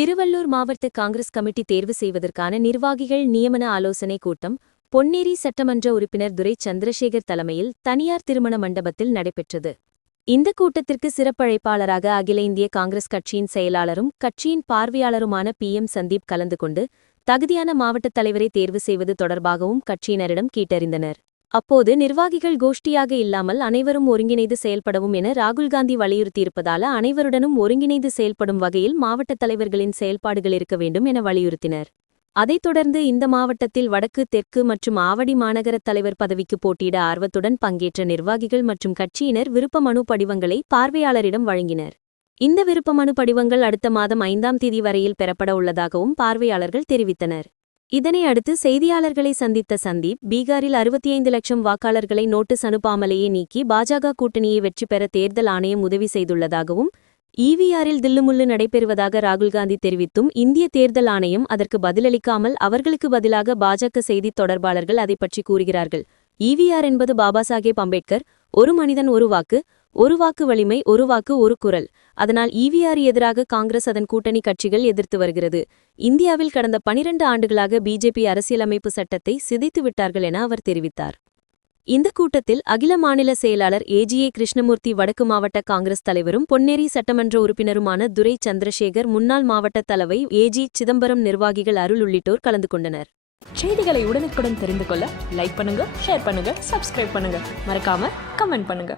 திருவள்ளூர் மாவட்ட காங்கிரஸ் கமிட்டி தேர்வு செய்வதற்கான நிர்வாகிகள் நியமன ஆலோசனை கூட்டம் பொன்னேரி சட்டமன்ற உறுப்பினர் துரை சந்திரசேகர் தலைமையில் தனியார் திருமண மண்டபத்தில் நடைபெற்றது. இந்த கூட்டத்திற்கு சிறப்பழைப்பாளராக அகில இந்திய காங்கிரஸ் கட்சியின் செயலாளரும் கட்சியின் பார்வையாளருமான பி. எம். சந்தீப் கலந்து கொண்டு தகுதியான மாவட்டத் தலைவரை தேர்வு செய்வது தொடர்பாகவும் கட்சியினரிடம் கேட்டறிந்தனர். அப்போது நிர்வாகிகள் கோஷ்டியாக இல்லாமல் அனைவரும் ஒருங்கிணைந்து செயல்படவும் என ராகுல் காந்தி வலியுறுத்தியிருப்பதால அனைவருடனும் ஒருங்கிணைந்து செயல்படும் வகையில் மாவட்டத் தலைவர்களின் செயல்பாடுகள் இருக்க வேண்டும் என வலியுறுத்தினர். அதைத் தொடர்ந்து இந்த மாவட்டத்தில் வடக்கு தெற்கு மற்றும் ஆவடி மாநகர தலைவர் பதவிக்கு போட்டியிட ஆர்வத்துடன் பங்கேற்ற நிர்வாகிகள் மற்றும் கட்சியினர் விருப்ப மனு படிவங்களை பார்வையாளரிடம் வழங்கினர். இந்த விருப்ப மனு படிவங்கள் அடுத்த மாதம் ஐந்தாம் தேதி வரையில் பெறப்பட உள்ளதாகவும் பார்வையாளர்கள் தெரிவித்தனர். இதனை அடுத்து செய்தியாளர்களை சந்தித்த சந்தீப் பீகாரில் அறுபத்தி ஐந்து லட்சம் வாக்காளர்களை நோட்டீஸ் அனுப்பாமலேயே நீக்கி பாஜக கூட்டணியை வெற்றி பெற தேர்தல் ஆணையம் உதவி செய்துள்ளதாகவும் ஈவிஆரில் தில்லுமுள்ளு நடைபெறுவதாக ராகுல் காந்தி தெரிவித்தும் இந்திய தேர்தல் ஆணையம் அதற்கு பதிலளிக்காமல் அவர்களுக்கு பதிலாக பாஜக செய்தித் தொடர்பாளர்கள் அதை பற்றி கூறுகிறார்கள். ஈவிஆர் என்பது பாபா சாஹேப் அம்பேத்கர் ஒரு மனிதன் ஒரு வாக்கு ஒரு வாக்கு வலிமை ஒரு வாக்கு ஒரு குரல். அதனால் ஈவிஆர் எதிராக காங்கிரஸ் அதன் கூட்டணி கட்சிகள் எதிர்த்து வருகிறது. இந்தியாவில் கடந்த பனிரண்டு ஆண்டுகளாக பிஜேபி அரசியலமைப்பு சட்டத்தை சிதைத்து விட்டார்கள் என அவர் தெரிவித்தார். இந்த கூட்டத்தில் அகில மாநில செயலாளர் ஏஜிஏ கிருஷ்ணமூர்த்தி வடக்கு மாவட்ட காங்கிரஸ் தலைவரும் பொன்னேரி சட்டமன்ற உறுப்பினருமான துரை சந்திரசேகர் முன்னாள் மாவட்ட தலைவை ஏஜி சிதம்பரம் நிர்வாகிகள் அருள் உள்ளிட்டோர் கலந்து கொண்டனர். செய்திகளை உடனுக்குடன் தெரிந்து கொள்ள லைக் பண்ணுங்க ஷேர் பண்ணுங்க சப்ஸ்கிரைப் பண்ணுங்க. மறக்காம கமெண்ட் பண்ணுங்க.